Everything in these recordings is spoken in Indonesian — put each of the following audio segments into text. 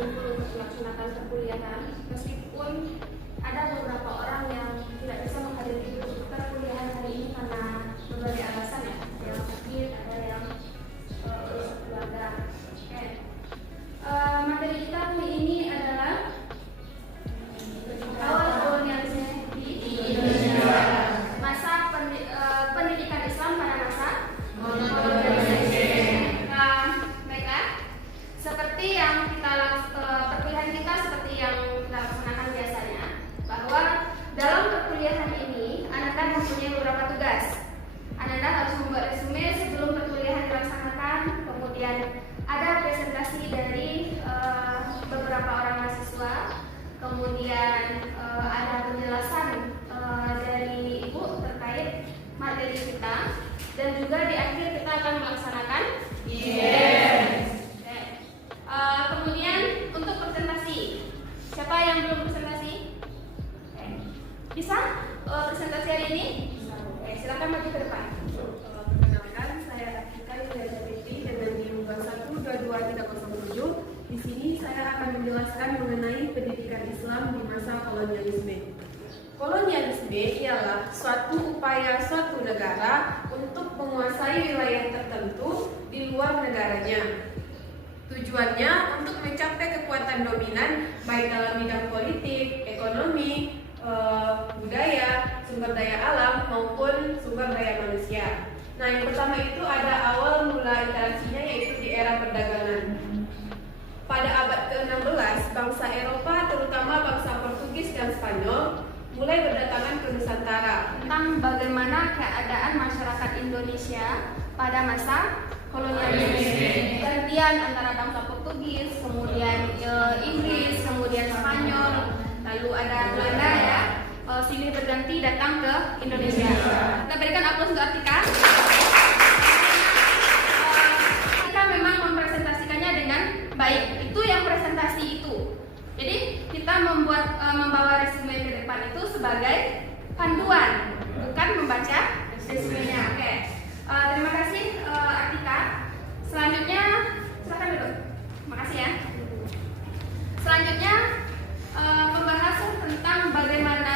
berkumpul untuk melaksanakan perkuliahan, meskipun ada beberapa orang yang tidak bisa menghadiri perkuliahan hari ini karena berbagai alasan ya, ada yang sakit, ada yang urus keluarga. Oke. Materi kita kali ini adalah awal kolonialisme di Indonesia, masa pendidikan Islam pada masa kolonialisme. Baiklah, seperti yang kita perkuliahan kita seperti yang kita laksanakan biasanya, bahwa dalam perkuliahan ini Ananda mempunyai beberapa tugas. Ananda harus membuat resume sebelum perkuliahan dilaksanakan, kemudian ada presentasi dari beberapa orang mahasiswa, kemudian ada penjelasan dari Ibu terkait materi kita, dan juga di akhir kita akan melaksanakan kemudian untuk presentasi. Siapa yang belum presentasi? Bisa presentasi hari ini? Silakan maju ke depan. Perkenalkan, saya Atika Yulianti dengan NIM 1222307. Di sini saya akan menjelaskan mengenai pendidikan Islam di masa kolonialisme. Kolonialisme ialah suatu upaya suatu negara untuk menguasai wilayah tertentu di luar negaranya. Tujuannya untuk mencapai kekuatan dominan baik dalam bidang politik, ekonomi, budaya, sumber daya alam maupun sumber daya manusia. Nah, yang pertama itu ada awal mula interaksinya yaitu di era perdagangan. Pada abad ke-16, bangsa Eropa terutama bangsa Portugis dan Spanyol mulai berdatangan ke Nusantara. Tentang bagaimana keadaan masyarakat Indonesia pada masa kolonialisme, gantian antara bangsa Portugis, kemudian Inggris, kemudian Spanyol, lalu ada Belanda ya, silih berganti datang ke Indonesia. Kita berikan aplaus untuk Artika. Kita memang mempresentasikannya dengan baik. Itu yang presentasi itu. Jadi kita membawa resume ke depan itu sebagai panduan, bukan membaca resumenya. Oke. Terima kasih Artika. Selanjutnya silakan duduk. Makasih ya. Selanjutnya pembahasan tentang bagaimana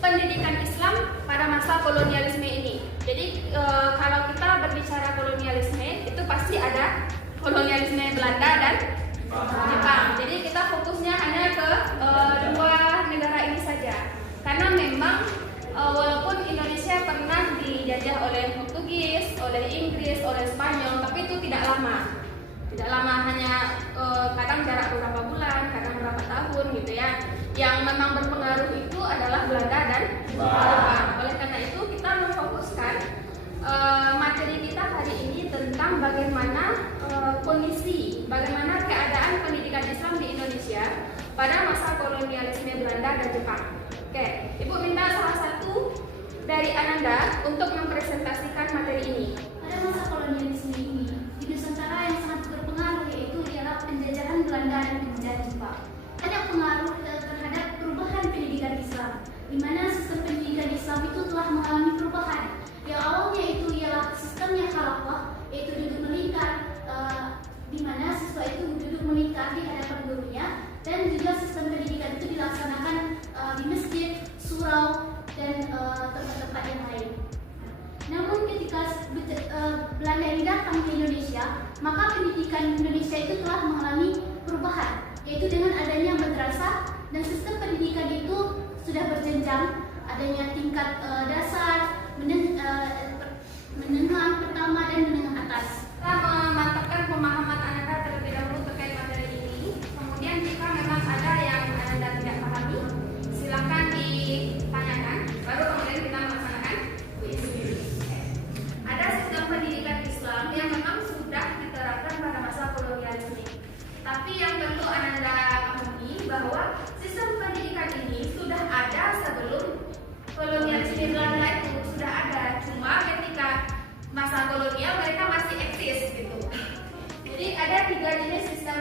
pendidikan Islam pada masa kolonialisme ini. Jadi kalau kita berbicara kolonialisme itu pasti ada kolonialisme Belanda dan Jepang. Jadi kita fokusnya hanya ke dua negara ini saja. Karena memang walaupun Indonesia pernah dijajah oleh Portugis, oleh Inggris, oleh Spanyol, tapi itu tidak lama. Tidak lama, hanya kadang jarak beberapa bulan, kadang beberapa tahun gitu ya. Yang memang berpengaruh itu adalah Belanda dan Jepang. Oleh karena itu kita memfokuskan materi kita hari ini tentang bagaimana kondisi, bagaimana keadaan pendidikan Islam di Indonesia pada masa kolonialisme Belanda dan Jepang. Oke, Ibu minta salah satu dari Ananda untuk mempresentasikan materi ini. Pada masa kolonialisme ini, di Nusantara yang sangat berpengaruh yaitu ialah penjajahan Belanda dan penjajahan Jepang. Banyak pengaruh terhadap perubahan pendidikan Islam, di mana sistem pendidikan Islam itu telah mengalami perubahan. Yang awalnya itu ialah sistemnya khalafah, yaitu duduk melingkar, di mana siswa itu duduk melingkar di hadapan gurunya, dan juga sistem pendidikan itu dilaksanakan di masjid, surau, dan tempat-tempat yang lain. Namun ketika Belanda ini datang ke Indonesia, maka pendidikan Indonesia itu telah mengalami perubahan, yaitu dengan adanya madrasah dan sistem pendidikan itu sudah berjenjang, adanya tingkat dasar, menengah pertama dan menengah atas. Kita memantapkan pemahaman Anda terlebih dahulu terkait materi ini. Kemudian jika memang ada yang Anda tidak pahami, silakan ditanyakan. Baru kemudian kita melaksanakan kuis. Ada sistem pendidikan Islam yang memang sudah diterapkan pada masa kolonialisme. Tapi yang perlu Anda pahami bahwa sistem pendidikan ini sudah ada sebelum kolonialisme Belanda itu sudah ada. Cuma ketika masa kolonial mereka masih eksis gitu. Jadi ada 3 jenis sistem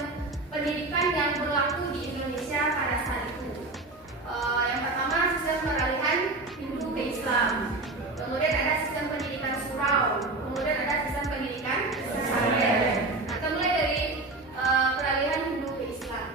pendidikan yang berlaku di Indonesia pada saat itu. Yang pertama sistem peralihan Hindu ke Islam. Kemudian ada sistem pendidikan surau. Kemudian ada sistem pendidikan pesantren. Nah, kita mulai dari peralihan Hindu ke Islam.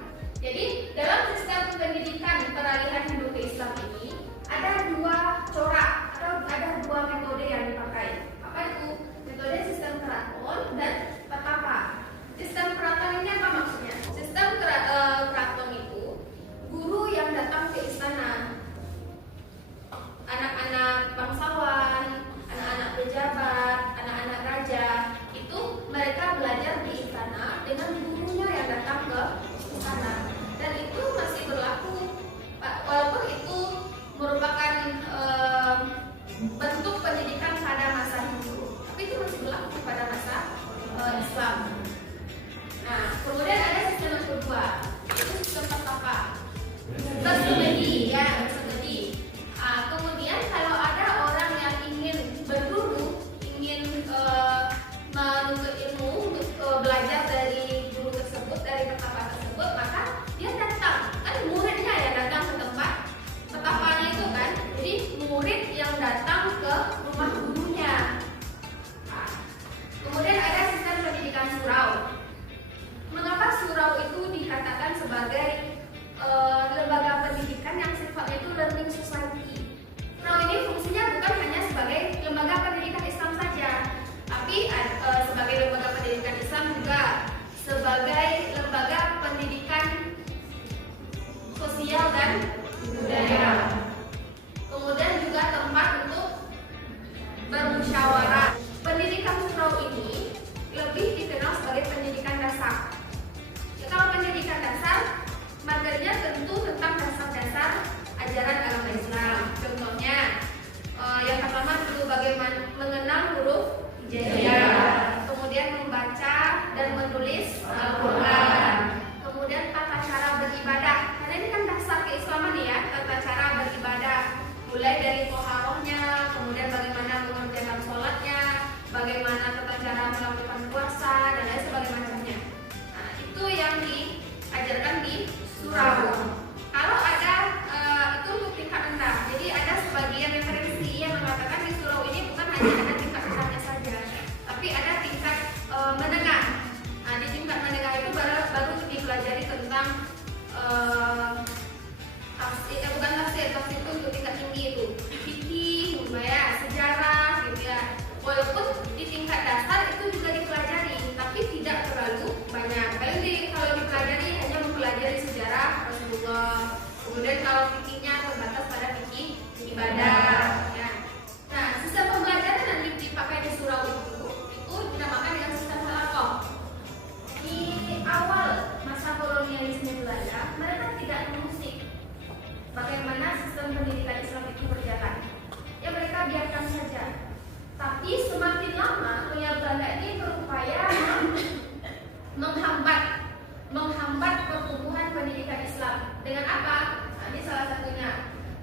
menghambat pertumbuhan pendidikan Islam. Dengan apa? Nah, ini salah satunya.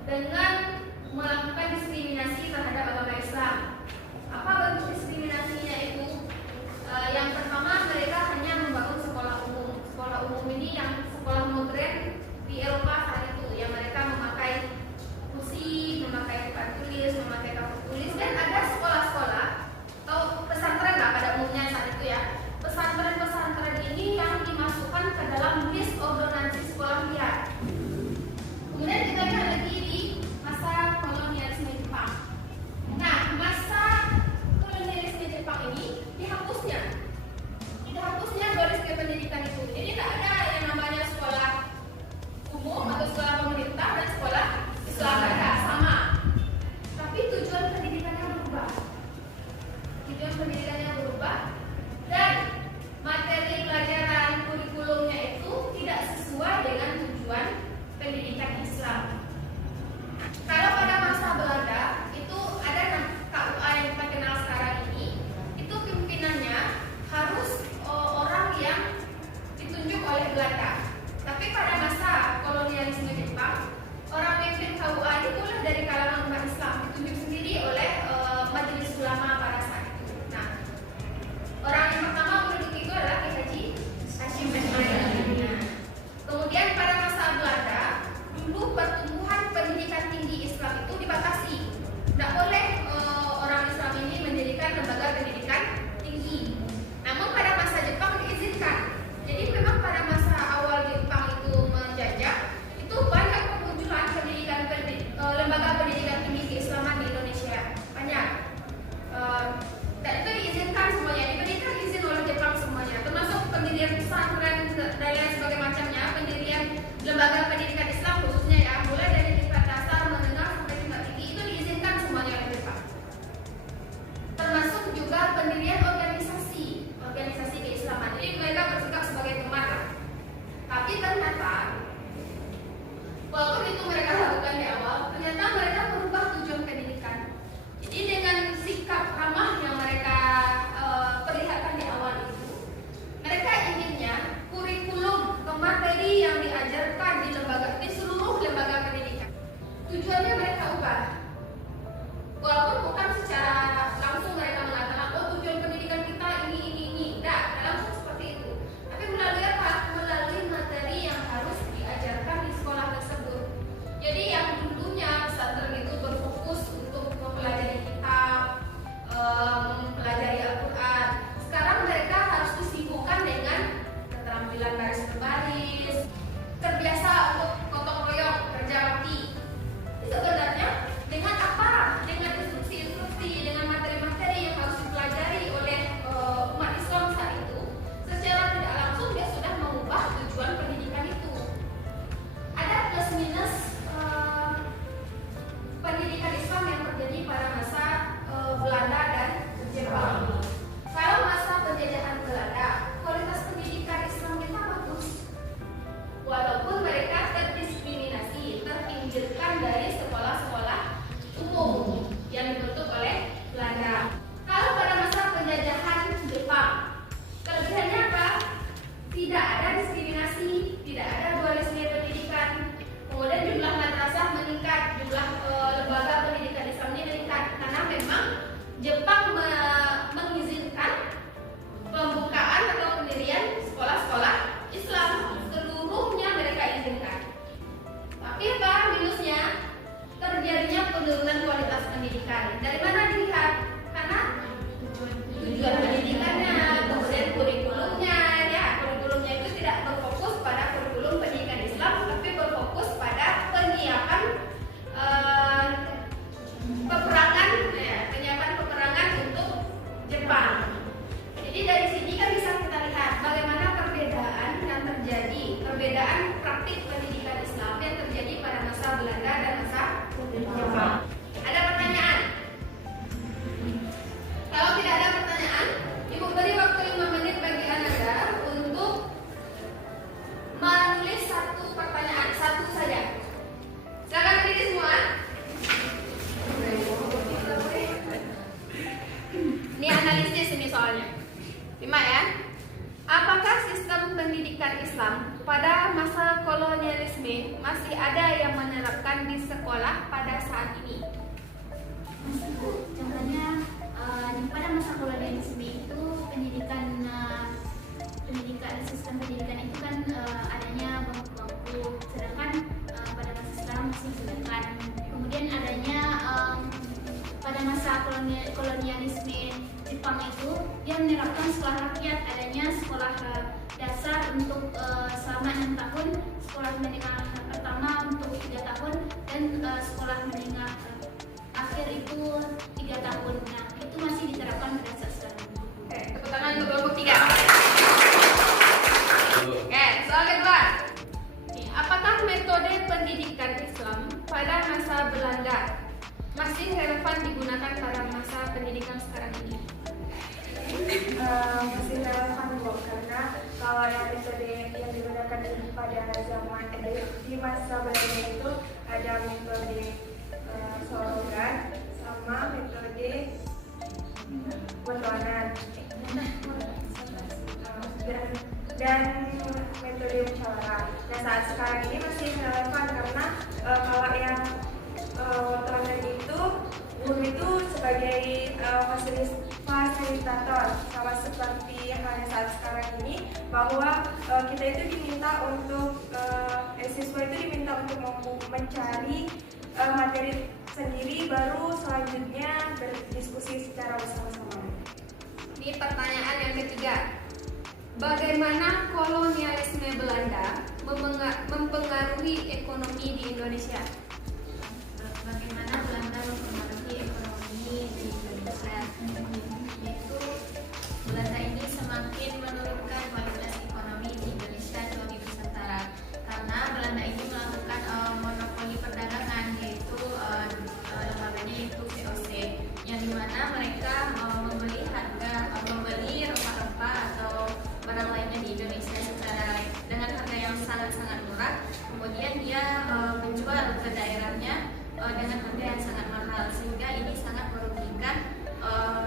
Dengan melakukan diskriminasi terhadap agama Islam. Apa bentuk diskriminasinya itu? Yang pertama, mereka hanya membangun sekolah umum. Sekolah umum ini yang sekolah modern di Eropa saat itu, yang mereka memakai kursi, memakai papan tulis, memakai kartu tulis, dan ada sekolah-sekolah atau pesantren lah pada umumnya saat itu ya. Pesantren-pesantren ini yang dimasukkan ke dalam list ordonansi sekolah liar. Kemudian kita lihat lagi di masa kolonialisme Jepang. Nah, masa kolonialisme Jepang ini dihapusnya garis kependidikan itu. Jadi tidak ada yang namanya sekolah umum atau sekolah pemerintah dan sekolah Islam, ada sama. Tapi tujuan pendidikannya berubah dan materi pelajaran kurikulumnya itu tidak sesuai dengan tujuan pendidikan Islam. Kalau pada masa Belanda itu ada KUA yang kita kenal sekarang ini, itu pimpinannya harus orang yang ditunjuk oleh Belanda. Tapi pada masa kolonialisme Jepang, orang pemimpin KUA itu boleh dari kalangan umat Islam, ditunjuk sendiri oleh majelis ulama pada saat itu. Nah, orang yang pertama menduduki itu adalah Ki Haji Hashim Ash'ari. Kemudian pada masa Belanda, dulu pertumbuhan pendidikan tinggi Islam itu dibatasi. Tidak boleh orang Islam ini mendirikan lembaga pendidikan tinggi. Namun pada masa Jepang diizinkan. Jadi memang pada masa awal Jepang itu menjajah, itu banyak kemunculan lembaga pendidikan tinggi keislaman di Indonesia. Banyak. Dan itu diizinkan semuanya, diberikan izin oleh Jepang semuanya, termasuk pendirian pesantren dan lain sebagainya macamnya, pendirian lembaga pendidikan Islam khususnya ya, mulai dari tingkat dasar, menengah sampai tingkat tinggi itu diizinkan semuanya oleh Jepang. Termasuk juga pendirian organisasi keislaman. Jadi mereka bersikap sebagai teman lah. Tapi ternyata walaupun itu mereka lakukan di awal, ternyata mereka merubah tujuan pendidikan. Jadi dengan sikap ramah yang mereka perlihatkan di awal itu, mereka inginnya kurikulum atau materi yang diajarkan di seluruh lembaga pendidikan, tujuannya mereka ubah. Walaupun bukan secara langsung mereka mengatakan, oh tujuan pendidikan kita ini, tidak langsung seperti itu. Tapi melalui apa? Melalui materi yang harus diajarkan di sekolah tersebut. Jadi yang dulunya pesantren itu berfokus untuk mempelajari kitab, mempelajari Al-Quran. Sekarang mereka harus disibukkan dengan keterampilan baris berbaris, terbiasa untuk gotong royong, kerja bakti. Ini sebenarnya dengan apa? Dengan instruksi-instruksi, dengan materi-materi yang harus dipelajari oleh umat Islam saat itu, secara tidak langsung dia sudah mengubah tujuan pendidikan itu. Ada plus minus pendidikan Islam yang terjadi pada masa Belanda dan Jepang. Kalau masa penjajahan Belanda, kualitas pendidikan Islam kita bagus, walaupun mereka terdiskriminasi, terpinggirkan dari sekolah-sekolah umum yang dibentuk oleh Belanda. Kalau pada masa penjajahan Jepang, kelebihannya apa? Tidak ada diskriminasi, tidak ada dualisme pendidikan. Kemudian jumlah madrasah meningkat, jumlah lembaga pendidikan Islam ini meningkat karena memang Jepang mengizinkan pembukaan atau pendirian sekolah-sekolah Islam, seluruhnya mereka izinkan. Tapi apa minusnya? Terjadinya penurunan kualitas pendidikan. Dari mana dilihat? Karena tujuan pendidikannya, kemudian kurikulumnya, ya kurikulumnya itu tidak berfokus pada kurikulum pendidikan Islam, tapi berfokus pada penyiapan peperangan untuk Jepang. Jadi dari sini kan bisa kita lihat bagaimana perbedaan yang terjadi, perbedaan praktik pendidikan Islam yang terjadi pada masa Belanda dan masa Jepang. Ada pertanyaan? Kalau tidak ada pertanyaan, Ibu beri waktu 5 menit bagi Anda untuk menulis satu pertanyaan, satu saja. Silakan berdiri semua. Ini analisis ini soalnya. 5 ya. Apakah sistem pendidikan Islam pada masih ada yang menerapkan di sekolah pada saat ini? Contohnya pada masa kolonialisme itu sistem pendidikan itu kan adanya bangku-bangku, sedangkan pada masa sekarang masih sedangkan. Kemudian adanya pada masa kolonialisme Jepang itu dia menerapkan sekolah rakyat, adanya sekolah dasar untuk selama 6 tahun, sekolah menengah pertama untuk 3 tahun, dan sekolah menengah akhir itu 3 tahun. Nah, itu masih diterapkan pada saat sekarang. Oke, tepuk tangan untuk kelompok 3. Oke, soal kedua. Apakah metode pendidikan Islam pada masa Belanda masih relevan digunakan pada masa pendidikan sekarang ini? Masih relevan kok, karena kalau yang metode yang digunakan pada zaman di masa Belanda itu ada metode sorogan sama metode potoanan dan metode musyawarah. Nah, saat sekarang ini masih relevan karena kalau yang potoanan itu guru itu sebagai fasilitator, sama seperti halnya saat sekarang ini, bahwa kita itu diminta untuk siswa itu diminta untuk mencari materi sendiri, baru selanjutnya berdiskusi secara bersama-sama. Ini pertanyaan yang ketiga. Bagaimana kolonialisme Belanda mempengaruhi ekonomi di Indonesia? Bagaimana Belanda mempengaruhi ekonomi di Indonesia? Yaitu Belanda ini semakin menurunkan kualitas ekonomi di Indonesia atau di Nusantara, karena Belanda ini melakukan monopoli perdagangan, yaitu lembaganya yaitu VOC, yang dimana mereka membeli rempah-rempah atau barang lainnya di Indonesia dengan harga yang sangat-sangat murah, kemudian dia menjual ke daerahnya dengan harga yang sangat mahal, sehingga ini sangat merugikan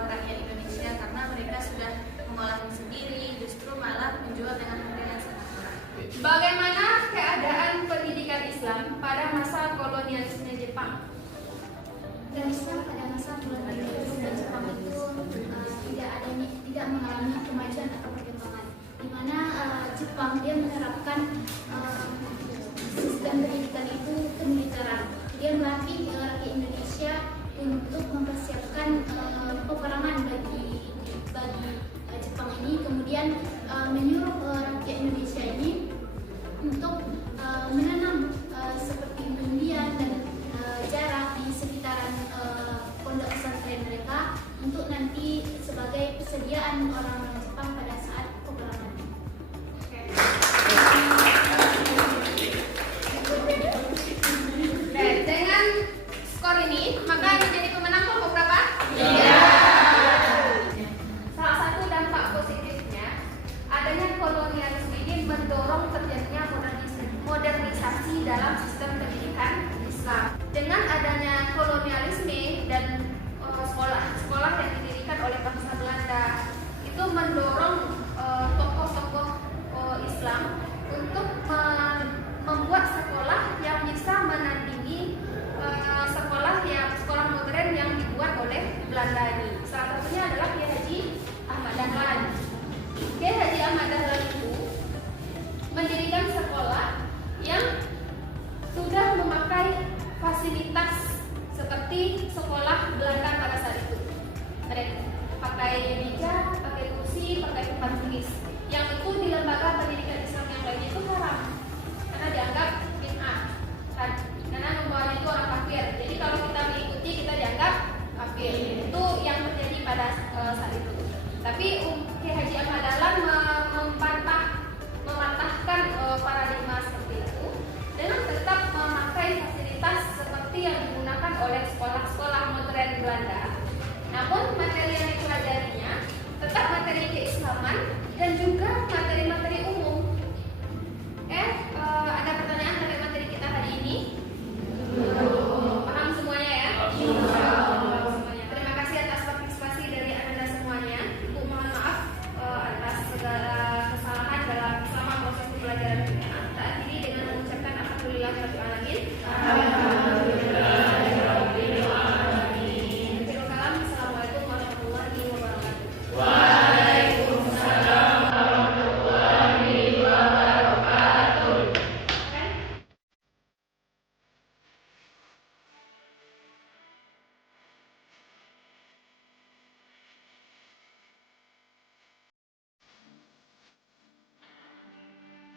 rakyat Indonesia karena mereka sudah mengolahnya sendiri, justru malah menjual dengan harga yang sangat murah. Bagaimana keadaan pendidikan Islam pada masa kolonialisme Jepang? Dan Islam pada masa kolonialisme Jepang itu tidak mengalami kemajuan atau perkembangan, di mana Jepang dia menerapkan sistem pendidikan itu kemiliteran. Dia melatih rakyat Indonesia untuk mempersiapkan peperangan bagi Jepang ini, kemudian menyuruh rakyat Indonesia ini untuk menanam seperti umbi-umbian dan jarak di sekitaran pondok pesantren mereka untuk nanti sebagai persediaan orang-orang Jepang pada saat peperangan. Dan dengan skor ini, maka menjadi pemenang kelompok berapa? 3. Salah satu dampak positifnya, adanya kolonialisme ini mendorong terjadinya modernisasi dalam sistem